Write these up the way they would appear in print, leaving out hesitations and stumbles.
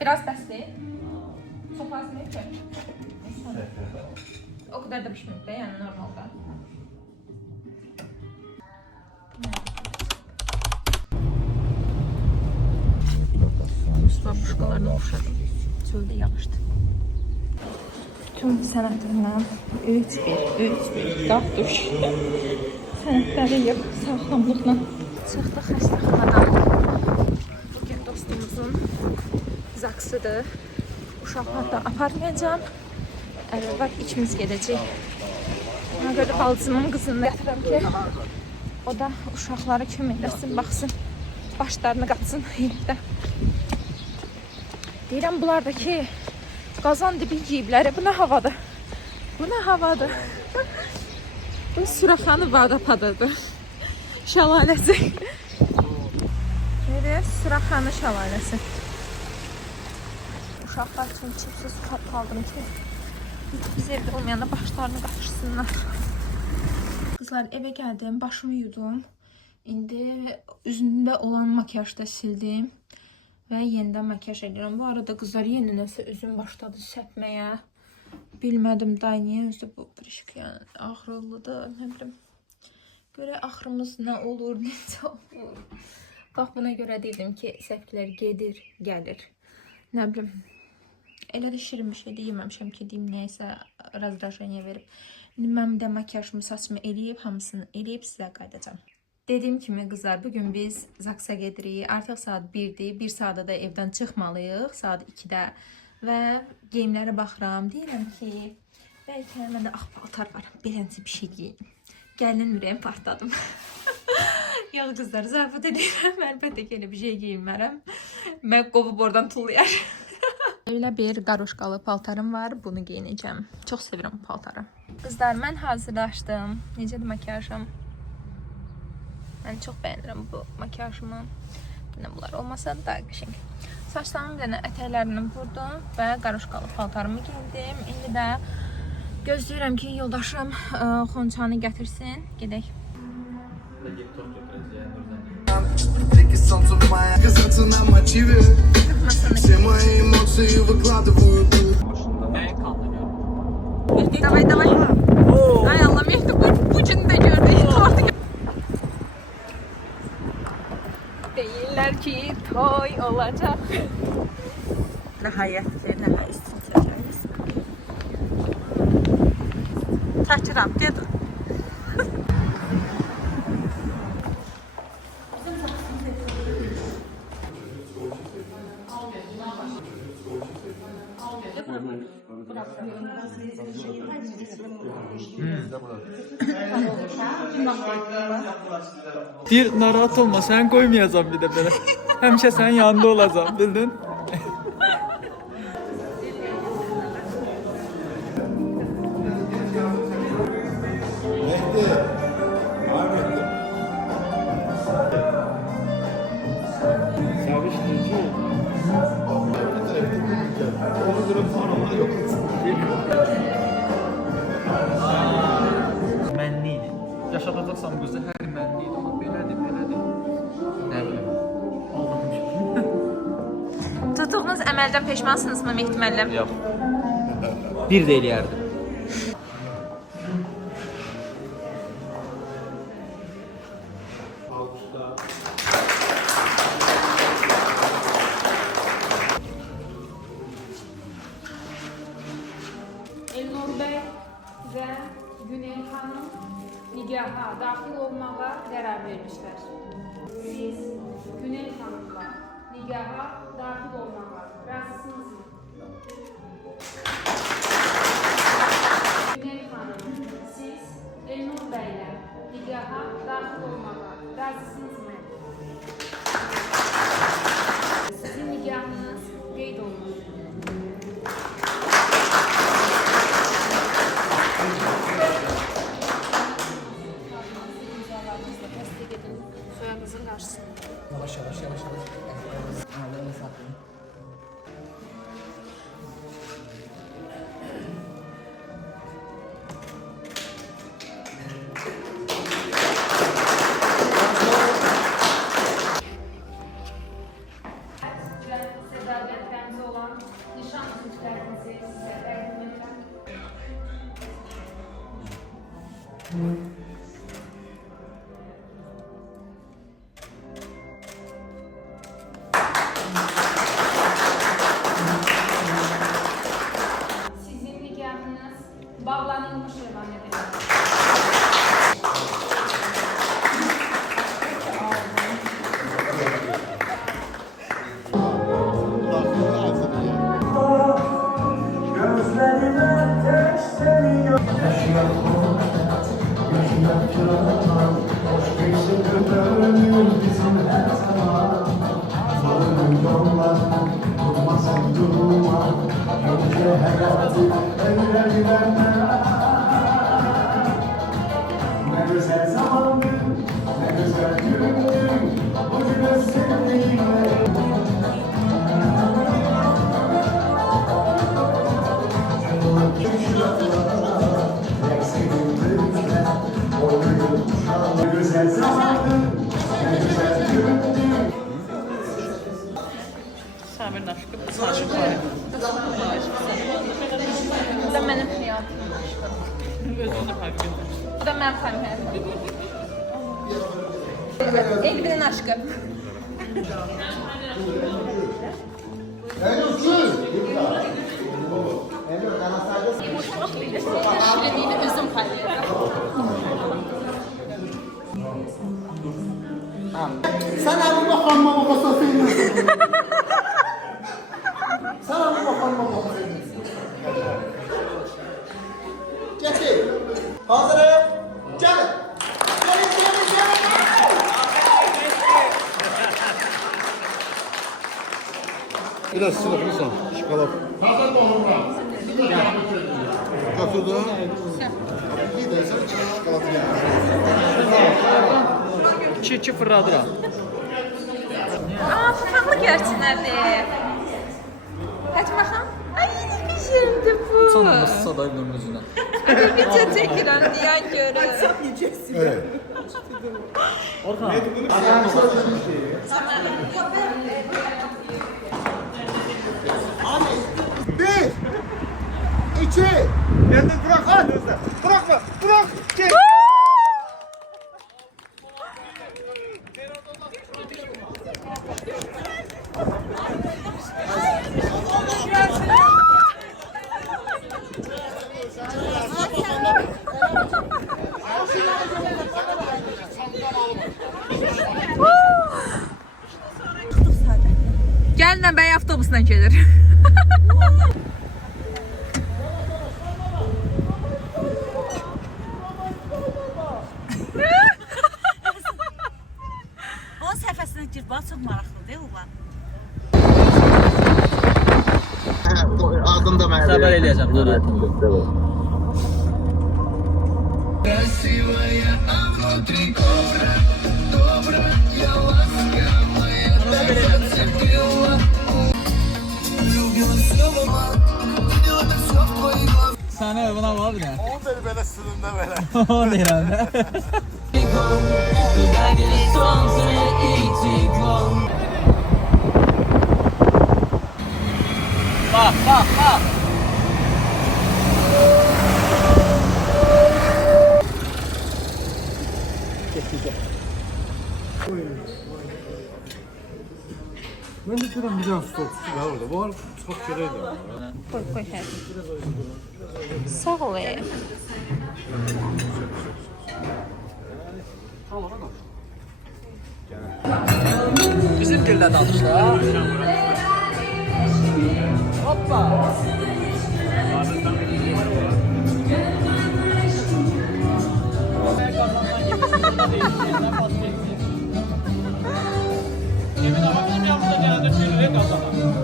Biraz bəsdir. Çox az deyil ki. O kadar da pişməyib də, yəni normalda. Babuşkalarını oxşadım. Çöldə yağışdı. Tüm sənətlərindən 3-1 qalxdıq. Sənətləri yap, sağlamlıqla çıxdıq xəstəxanadan. Bugün dostumuzun zaksıdır. Uşaqlar da aparmayacağım. Əvvəl var, ikimiz gedəcək. Ona görə balcımın qızını gətirəm ki, o da uşaqları kömək eləsin, baxsın, başlarını qatsın yerdə. Deyirəm, bunlar da ki, qazan dibi yiyiblər. Bu nə havadır? Bu nə havadır? Bu Suraxanı Vadapadıdır. Şəlaləsi. Nereye? Suraxanı şəlaləsi. Uşaqlar üçün çipsiz qaldım ki, biz evdə olmayanda başlarını qatırsınlar. Kızlar, evə gəldim, başımı yudum. İndi üzümdə olan makyajı da sildim. Və yenidən makyaj edirəm. Bu arada qızlar yeni nəsə üzüm başladı səpməyə. Bilmədim da niyə özü bu prişik yəni ağrılıdır. Nə bilim. Görə axırımız nə olur, necə olur. Bax buna görə dedim ki, səpkilər gedir, gəlir. Nə bilim. Elə də şirin bir şey də yeməmişəm ki, deyim nəyəsə razdrajeniya verib. İndi mən də makyajımı, saçımı eləyib, hamısını eləyib sizə qayıdacağım. Dediyim kimi qızlar, bugün biz Zaksa gedirik. Artıq saat 1-dir. 1 saata da evdən çıxmalıyıq. Saat 2-də. Və geyimlərə baxıram. Deyirəm ki, bəlkə məndə ağ paltar var. Belənci bir şey geyim. Gəlin ürəyim partladım. Yox qızlar, zarafat edirəm. Əlbəttə ki, elə bir şey geyinmərəm. Mən qovub oradan tullayar. Öyle bir qaroşqalı paltarım var. Bunu giyinəcəm. Çox sevirəm bu paltarı. Qızlar, mən hazırlaşdım. Necədir makyajım? Mən çox bəyənirəm bu makyajımı. Yine bunlar olmasa da qəşəng. Saçlarımın bir dənə ətəklərini vurdum və qaroşqalı paltarımı giyindim. İndi də gözləyirəm ki, yoldaşım xonçanı gətirsin. Gedək. Давай, давай. Ay Allah, mektubu bu cinde gördü. Artık değiller ki toy olacak. Nihayet seçeceğiz. Çaçıram dedim. Bir narahat olma, sen koymayacağım bir de böyle. Hemşe sen yanında olacağım, bildin? Mənliydi. Yaşadacaqsan bu qızı hər mənliydi. Amma belədir. Nə bilim. Aldanmışım. Tutduğunuz əməldən peşmansınız mı Mehdi müəllim? Yox. Bir də eləyərdim. Elnur Bey ve Güney Hanım nigaha dahil olmağa karar vermişler. Siz Güney Hanım'la nigaha dahil olmağa razısınız mı? Güney Hanım, siz Elnur Bey'le nigaha dahil olmağa razısınız mı? Sizin nikahınız qeyd olunur. Soyadınızın karşısında. Yavaş. Ağlarını saklayın. Sedadet Remzi olan Bu da mənim həyatım. Bu da mənim həyatım. Elvinin aşkı. Şirinliğini özüm paylayacağım. Sen abi bakanma bakasa seviyorsun. Sen abi bakanma bakasa seviyorsun. Getir. Hazırım. Gelin. Gelin. Biraz sınıflısan, şokolad. Götürdü. Bir de sen şokolad ya. 2-2 fırladıram. Aa, fıfaqlı gərçinlərdir. Həc baxam. Ay, ne pişirdi bu. Sonra saday bunun üzünə. Video çəkirəm, deyən görür. Evet. Bir. İki. Yerden bırak lan. Bırakma. Bırak. Çek. Gəlin bəy avtobusla gelir. O səhifəsinə gir, bax çox maraqlıdır ulan. Adını da mənə Xəbər eləyəcəm narahat. Səni evına var bir dənə. O beni böyle sınırında böyle. O deyirəm də. Bak. Ben de diyorum bir tane stop var orada. Var çok kere de var. Koy hər. Sağ ol. Bizim dildə danış da. Hoppa. Yemin ama bizim yanımıza gelende çevirerek kazanır.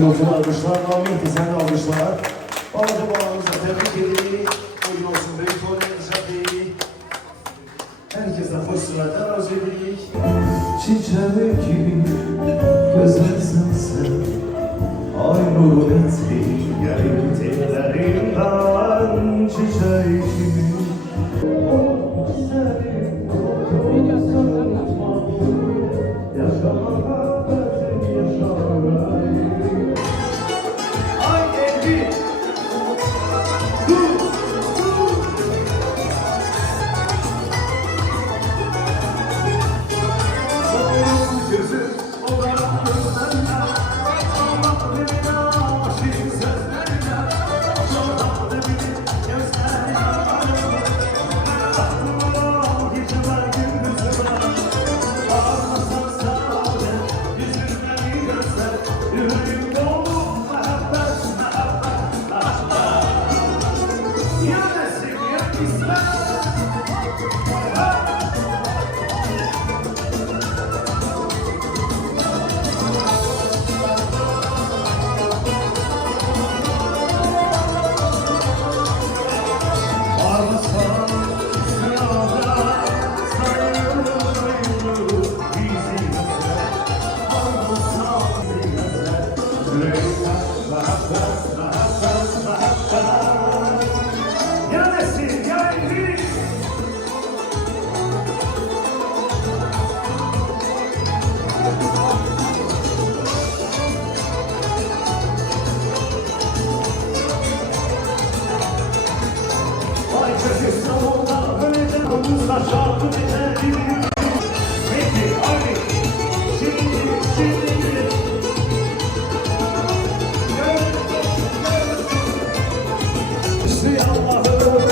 Yolculuğu almışlar, Ahmet sen almışlar. Babacı babamızla tebrik edildi. Bugün olsun büyük oynayacak değil. Herkese hoş sıralar arz edildik. Çiçek gibi güzelsin sen. Ay nurun ettiğin gelin tellerinden çiçek gibi. Yaşamak yaşamak. Ay elbi. Dur. Gözüm oranlarına Allah beni aşık sözlerine Allah beni gözlerine Allah geceler gündüzler Ağlasan sade yüzüme bir göster Yüreğim dolu mehabbet Ya nesin ya ister Ses İstanbul'da öleceğim omuzda şarkı biter gibi. Peki hadi şimdi İşte Allah'ım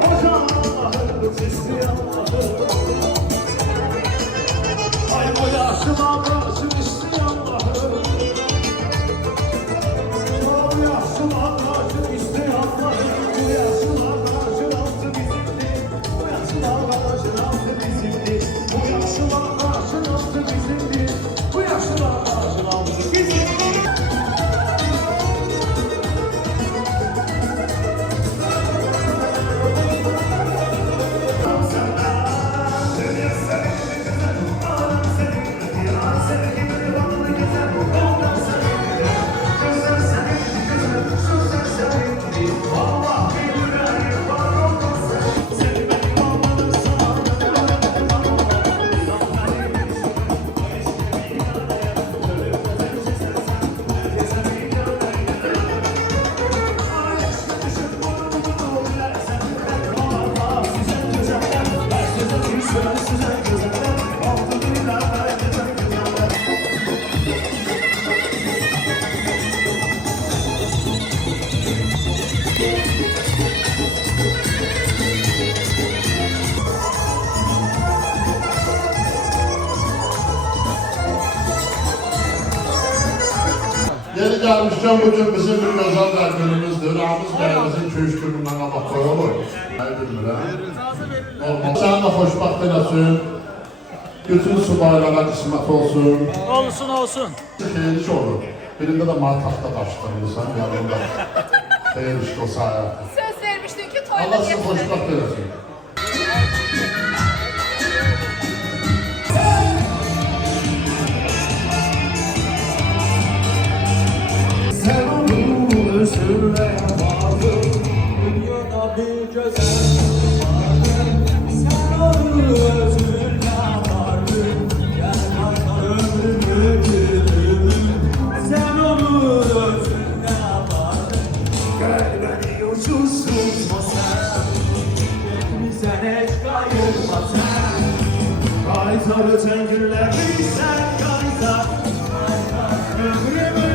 hocam Allah'ım işte Allah'ım ay o yaşıma karşı işte Allah'ım o yaşıma karşı işte Allah'ım bu yaşıma karşı altı bizimdi bu yaşıma karşı altı bizimdi bu yaşıma karşı altı bizimdi bu yaşıma karşı altı bizimdi. Yeri gelmişken bugün bizim bir özel dergimizdir. Ramiz Bey'imizin köşkününden kabak koyulur. Hayır bilmirəm. Normal. Sen de hoşbaxt eləsin. Bütün subaylara qismət olsun. Olsun olsun. Xeyir iş olur. Birinde de martakta daşlanırsan yanında. Xeyir iş olsa hayatı. Söz vermiştin ki Allah toyda sizi hoşbaxt eləsin. Sen onu özürle yapardın, dünyada bir güzel vardın. Sen onu özürle yapardın, gel kanka ömrümü gülümü. Sen onu özürle yapardın, gel beni uçursuzma sen. Bize hiç kayırma sen. Kaytar öten günler sen kaytar. Ömrümü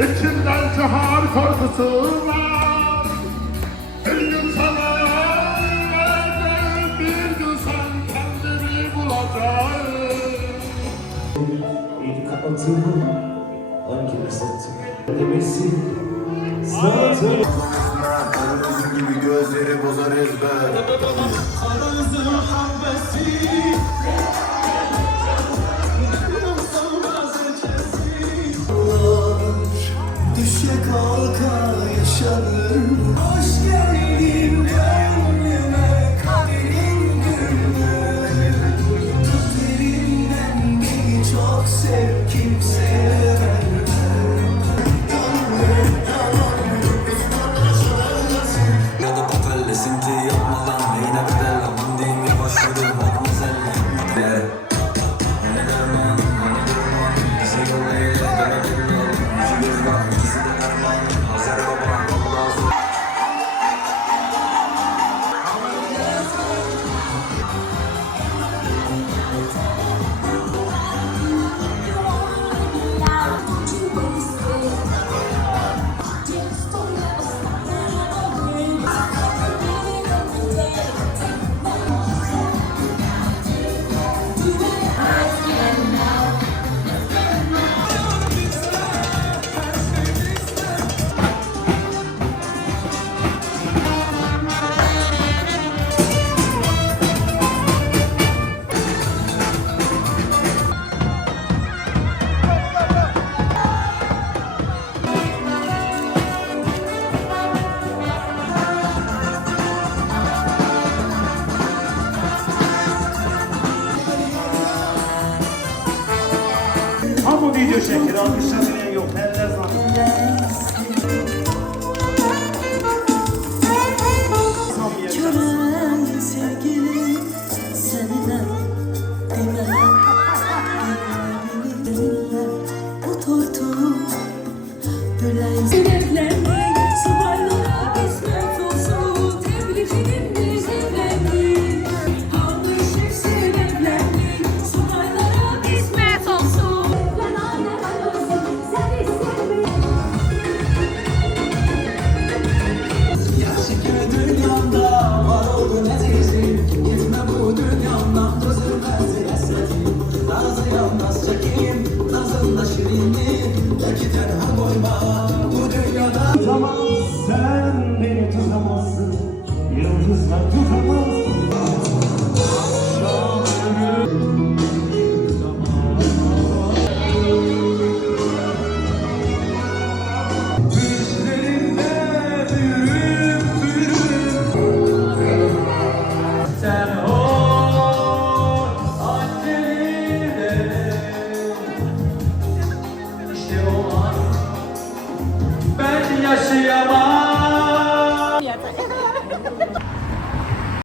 İçimden cihar korkusu var. Bir gün sana bir gün sen kendini bulacaksın. İlk atımı hangi kısıtı demesi satır. Bizim gibi gözleri bozar ezber. Aranızın habbesi düşe kalka yaşanır.